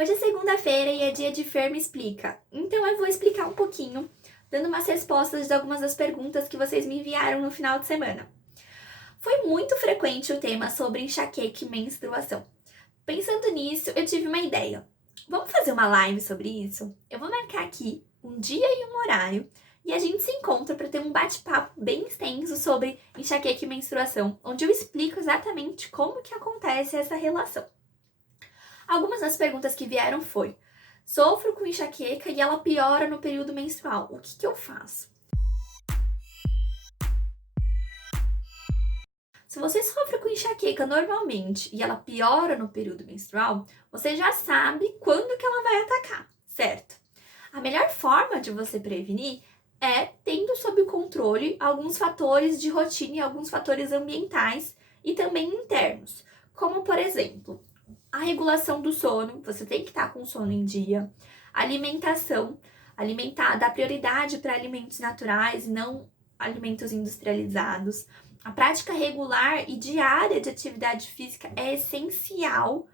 Hoje é segunda-feira e é dia de Fer Me Explica. Então eu vou explicar um pouquinho, dando umas respostas de algumas das perguntas que vocês me enviaram no final de semana. Foi muito frequente o tema sobre enxaqueca e menstruação. Pensando nisso, eu tive uma ideia. Vamos fazer uma live sobre isso? Eu vou marcar aqui um dia e um horário e a gente se encontra para ter um bate-papo bem extenso sobre enxaqueca e menstruação, onde eu explico exatamente como que acontece essa relação. Algumas das perguntas que vieram foi: sofro com enxaqueca e ela piora no período menstrual. O que eu faço? Se você sofre com enxaqueca normalmente e ela piora no período menstrual, você já sabe quando que ela vai atacar, certo? A melhor forma de você prevenir é tendo sob controle alguns fatores de rotina e alguns fatores ambientais e também internos, como por exemplo, a regulação do sono, você tem que estar com o sono em dia, alimentação, dar prioridade para alimentos naturais e não alimentos industrializados. A prática regular e diária de atividade física é essencial,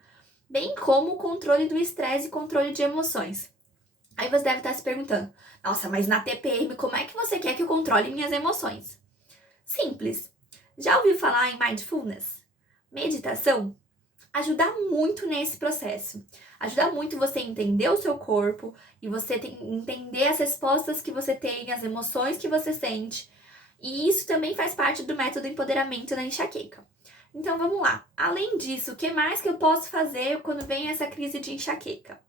bem como o controle do estresse e controle de emoções. Aí você deve estar se perguntando: nossa, mas na TPM, como é que você quer que eu controle minhas emoções? Simples. Já ouviu falar em mindfulness? Meditação? Ajuda muito nesse processo. Ajuda muito você entender o seu corpo e você entender as respostas que você tem, as emoções que você sente. E isso também faz parte do método empoderamento na enxaqueca. Então vamos lá. Além disso, o que mais que eu posso fazer quando vem essa crise de enxaqueca?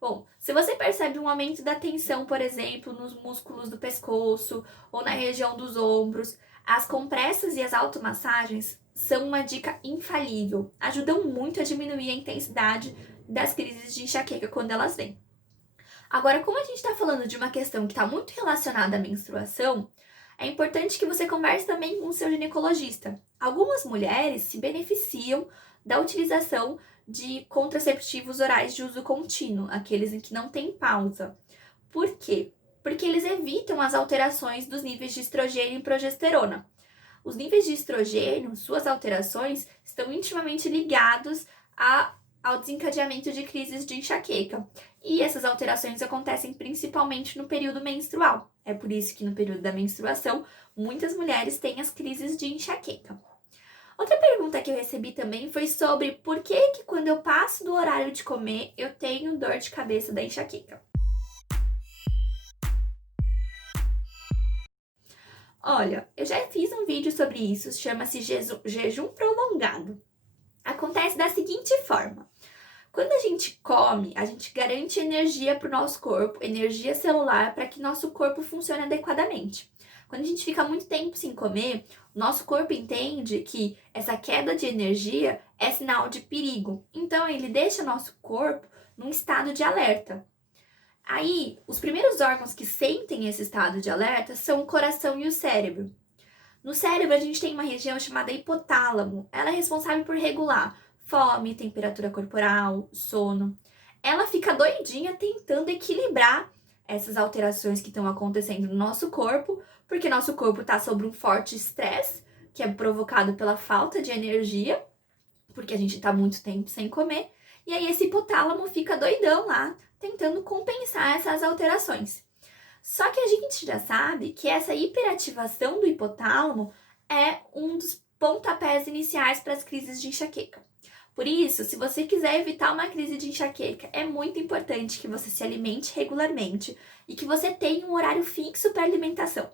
Bom, se você percebe um aumento da tensão, por exemplo, nos músculos do pescoço ou na região dos ombros, as compressas e as automassagens são uma dica infalível. Ajudam muito a diminuir a intensidade das crises de enxaqueca quando elas vêm. Agora, como a gente está falando de uma questão que está muito relacionada à menstruação, é importante que você converse também com o seu ginecologista. Algumas mulheres se beneficiam da utilização de contraceptivos orais de uso contínuo, aqueles em que não tem pausa. Por quê? Porque eles evitam as alterações dos níveis de estrogênio e progesterona. Os níveis de estrogênio, suas alterações, estão intimamente ligados ao desencadeamento de crises de enxaqueca. E essas alterações acontecem principalmente no período menstrual. É por isso que no período da menstruação, muitas mulheres têm as crises de enxaqueca. Outra pergunta que eu recebi também foi sobre por que quando eu passo do horário de comer, eu tenho dor de cabeça da enxaqueca. Olha, eu já fiz um vídeo sobre isso, chama-se jejum prolongado. Acontece da seguinte forma: quando a gente come, a gente garante energia para o nosso corpo, energia celular, para que nosso corpo funcione adequadamente. Quando a gente fica muito tempo sem comer, o nosso corpo entende que essa queda de energia é sinal de perigo. Então, ele deixa nosso corpo num estado de alerta. Aí, os primeiros órgãos que sentem esse estado de alerta são o coração e o cérebro. No cérebro, a gente tem uma região chamada hipotálamo. Ela é responsável por regular fome, temperatura corporal, sono. Ela fica doidinha tentando equilibrar essas alterações que estão acontecendo no nosso corpo, porque nosso corpo está sob um forte estresse, que é provocado pela falta de energia, porque a gente está muito tempo sem comer. E aí esse hipotálamo fica doidão lá, tentando compensar essas alterações. Só que a gente já sabe que essa hiperativação do hipotálamo é um dos pontapés iniciais para as crises de enxaqueca. Por isso, se você quiser evitar uma crise de enxaqueca, é muito importante que você se alimente regularmente e que você tenha um horário fixo para alimentação.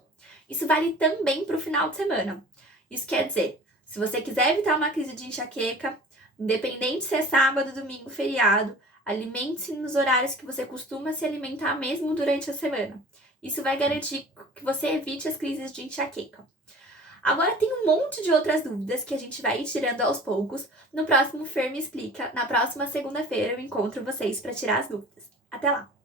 Isso vale também para o final de semana. Isso quer dizer, se você quiser evitar uma crise de enxaqueca, independente se é sábado, domingo, feriado, alimente-se nos horários que você costuma se alimentar mesmo durante a semana. Isso vai garantir que você evite as crises de enxaqueca. Agora tem um monte de outras dúvidas que a gente vai ir tirando aos poucos. No próximo Fer Me Explica, na próxima segunda-feira, eu encontro vocês para tirar as dúvidas. Até lá!